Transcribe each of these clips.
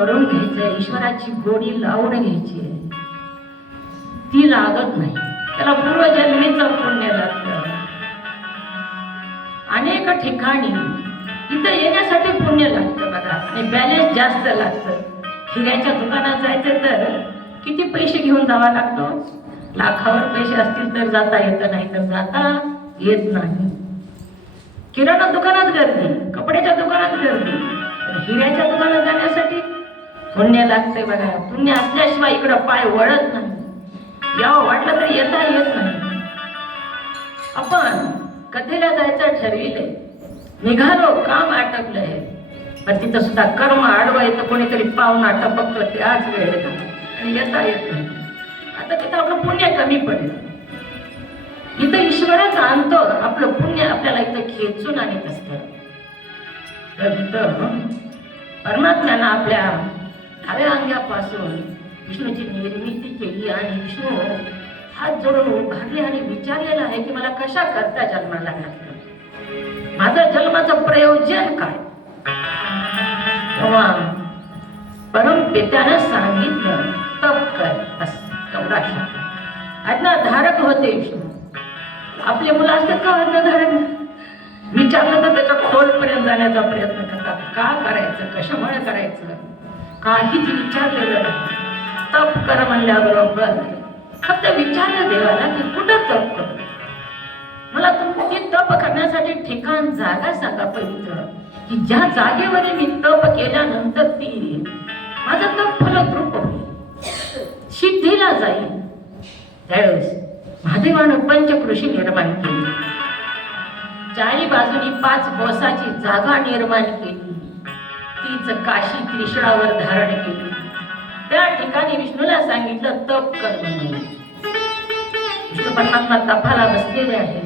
करून घ्यायचं, ईश्वराची गोडी लावून घ्यायची. ती लागत नाही, त्याला पूर्वजन्मीचं पुण्य लागतं. अनेक ठिकाणी इथं येण्यासाठी पुण्य लागतं बघा, आणि बॅलन्स जास्त लागतं. हिऱ्याच्या दुकानात जायचं तर किती पैसे घेऊन जावा लागतो? लाखावर पैसे असतील तर जाता येतं, नाही तर जाता येत नाही. किराणा दुकानात गर्दी, कपड्याच्या दुकानात गर्दी, हिऱ्याच्या दुकानात जाण्यासाठी पुण्य लागते बघा. पुण्य असल्याशिवाय इकडं पाय वळत नाही, यावं वाटलं तरी येता येत नाही. आपण कथेला जायचं ठरविले, निघालो, काम आटपलंय, पण तिथं सुद्धा कर्म आडवं येतं, कोणीतरी पाहुणा टपकतो त्याच वेळेत आणि येता येत नाही. आता तिथं आपलं पुण्य कमी पडलं. इथं ईश्वरच आणतो, आपलं पुण्य आपल्याला इथं खेचून आणत असतं. तर इथं परमात्म्यानं आपल्या डाव्या अंगापासून विष्णूची निर्मिती केली आणि विष्णू हात जोडून उभारले आणि विचारलेला आहे की मला कशा करता जन्माला घातलं, माझं जन्माचं प्रयोजन काय. तेव्हा परमपित्यानं सांगितलं तप कर, बस एवढा शब्द. आज्ञाधारक होते विष्णू. आपले मुलं असतात का आज्ञाधारक? विचारलं तर त्याच्या खोलपर्यंत जाण्याचा प्रयत्न करतात. का करायचं, कशामुळे करायचं, काहीच विचारलेलं नाही. तप कर म्हणल्याबरोबर फक्त विचारलं देवाला की कुठं तप कर, मला तुमची तप करण्यासाठी ठिकाण जागा सांगा पवित्र, की ज्या जागेवर मी तप केल्यानंतर ती माझं तप फलद्रूप होईल, सिद्धीला जाईल. त्यावेळेस महादेवानं पंचकृषी निर्माण केली, चारी बाजूनी 5 कोसाची जागा निर्माण केली, तीच काशी त्रिशळावर धारण केली. त्या ठिकाणी विष्णूला सांगितलं तप कर म्हणून. विष्णू परमात्मा तपाला बसलेले आहे.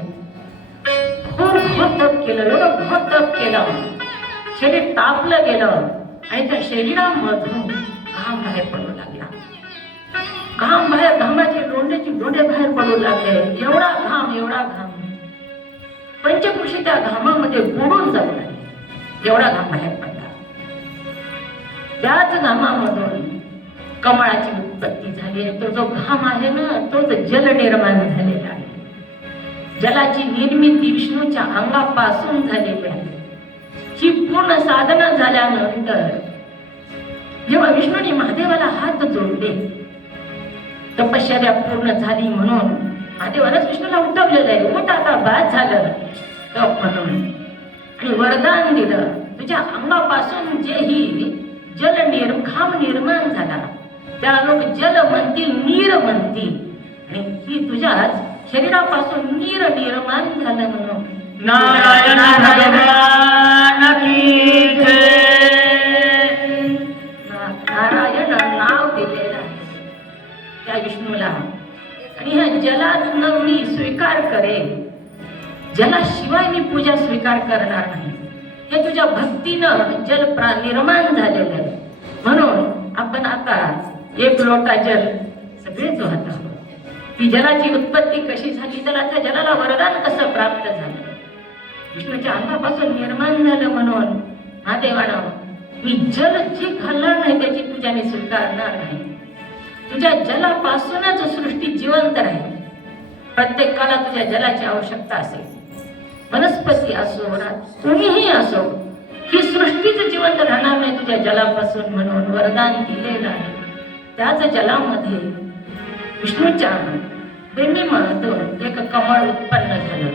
घोर तप केलं, एवढं घोर तप केलं, शरीर तापलं गेलं आणि त्या शरीरामधून घाम बाहेर पडू लागला. घाम बाहेर, घामाचे डोंडे बाहेर पडू लागले. एवढा घाम, एवढा घाम, पंचकृषी त्या घामामध्ये बुडून जाऊ लागले. एवढा घाम बाहेर पडला. त्याच घामामधून कमळाची उत्पत्ती झाली. तो जो घाम आहे ना, तोच जल निर्माण झालेला आहे. जलाची निर्मिती विष्णूच्या अंगापासून झालेली आहे. ही पूर्ण साधना झाल्यानंतर जेव्हा विष्णूने महादेवाला हात जोडले, तपश्चर्या पूर्ण झाली म्हणून महादेवालाच विष्णूला उठवलेलं आहे. उठ आता, बाद झालं. तप म्हणून, आणि वरदान दिलं तुझ्या अंगापासून जेही घाम निर्माण झाला त्या लोक जल म्हणतील, नीर म्हणतील, आणि ही तुझ्याच शरीरापासून नीर निर्माण झालं म्हणून नारायण भगवान की जय. नारायण नाव दिलेलं आहे त्या विष्णूला. आणि ह्या जलात मी स्वीकार करेन, जलाशिवाय मी पूजा स्वीकार करणार नाही. हे तुझ्या भक्तीनं जल निर्माण झालेलं आहे. म्हणून आपण आता एक लोटा जल सगळेच वाहत आहोत. ती जलाची उत्पत्ती कशी झाली, त्या जलाला वरदान कसं प्राप्त झालं, विष्णूच्या अंगापासून निर्माण झालं. म्हणून महादेवानं मी जल जे घालणार नाही त्याची पूजा मी स्वीकारणार नाही. तुझ्या जलापासूनच सृष्टी जिवंत राहील. प्रत्येकाला तुझ्या जलाची आवश्यकता असेल. वनस्पती असो, कोणीही असो, ही सृष्टीच जिवंत राहणार नाही तुझ्या जलापासून. म्हणून वरदान दिलेलं आहे. त्याच जलामध्ये विष्णूच्या प्रेमीमधून एक कमळ उत्पन्न झालं.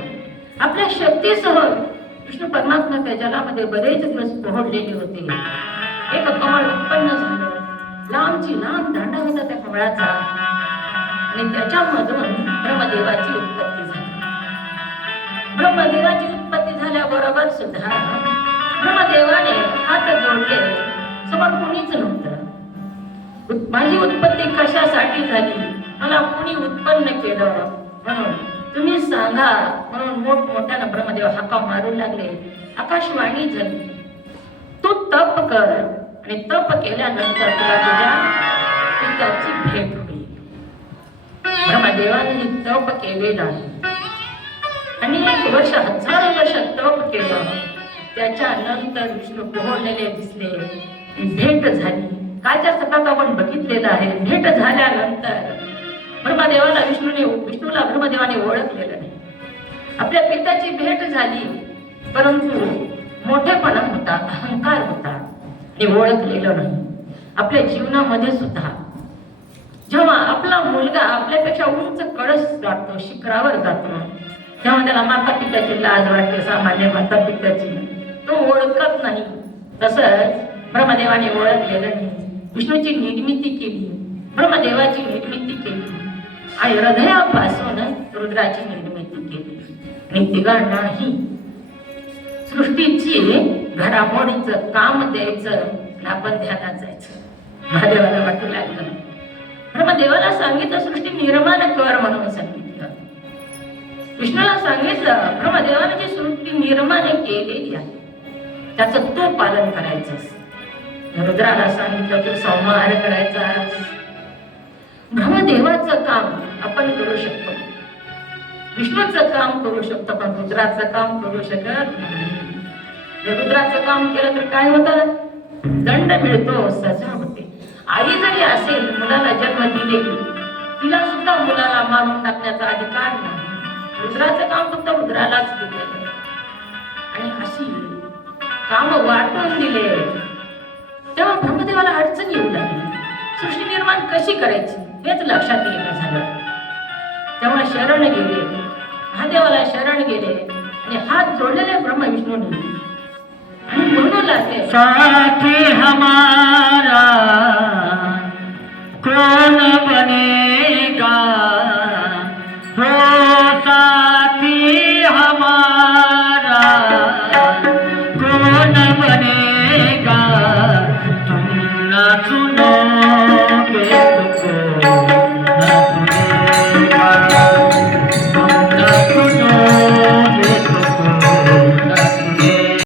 आपल्या शक्तीसह विष्णू परमात्मा त्या जलामध्ये बरेच दिवस पोहडलेले होते. एक कमळ उत्पन्न झालं. लांबची लांब दांडा होता त्या कमळाचा, आणि त्याच्यामधून ब्रह्मदेवाची उत्पत्ती झाली. ब्रह्मदेवाची उत्पत्ती झाल्याबरोबर सुद्धा ब्रह्मदेवाने हात जोडले. समोर कोणीच नव्हतं. माझी उत्पत्ती कशासाठी झाली, मला कोणी उत्पन्न केलं म्हणून तुम्ही सांगा. म्हणून मोठमोठ्यानं ब्रह्मदेव हाका मारू लागले. आकाशवाणी झाली, तू तप कर, आणि तप केल्यानंतर तुला तुझ्या पित्याची भेट होईल. ब्रह्मदेवाने तप केलेलं आहे. अनेक वर्ष, हजारो वर्ष तप केलं. त्याच्यानंतर विष्णू पोहडलेले दिसले. भेट झाली. कालच्या सकाळ आपण बघितलेलं आहे. भेट झाल्यानंतर ब्रह्मदेवाला विष्णूला ब्रह्मदेवाने ओळखलेलं नाही. आपल्या पित्याची भेट झाली, परंतु मोठेपणा होता, अहंकार होता, हे ओळखलेलं नाही. आपल्या जीवनामध्ये सुद्धा जेव्हा आपला मुलगा आपल्यापेक्षा उंच कळस जातो, शिखरावर जातो, तेव्हा त्याला माता पित्याची लाज वाटते. सामान्य माता पित्याची तो ओळखत नाही. तसंच ब्रह्मदेवाने ओळखलेलं नाही. विष्णूची निर्मिती केली, ब्रह्मदेवाची निर्मिती केली, आणि हृदयापासून रुद्राची निर्मिती केली. आणि तिघांनाही सृष्टीची घडामोडीचं काम द्यायचं, आणि आपण ध्यानात जायचं. महादेवाला वाटू लागलं. ब्रह्मदेवाला सांगितलं सृष्टी निर्माण कर म्हणून सांगितलं. विष्णूला सांगितलं ब्रह्मदेवाने जी सृष्टी निर्माण केलेली आहे त्याचं तो पालन करायचं. रुद्राला सांगितलं तू संहार करायचा. ब्रह्मदेवाचं काम आपण करू शकतो, विष्णूचं काम करू शकतो, पण रुद्राचं काम करू शकत नाही. रुद्राचं काम केलं तर काय होतं, दंड मिळतो, सजा होते. आई जरी असेल, मुलाला जन्म दिलेली, तिला सुद्धा मुलाला मारून टाकण्याचा अधिकार नाही. रुद्राचं काम फक्त रुद्रालाच दिले. आणि अशी काम वाटून दिले. तेव्हा ब्रह्मदेवाला अडचण येऊ लागली. सृष्टी निर्माण कशी करायची हेच लक्षात येणं झालं. तेव्हा शरण गेले, महादेवाला शरण गेले, आणि हात जोडलेले ब्रह्म विष्णूने, आणि म्हणू लागले साथी हमारा कौन बनेगा.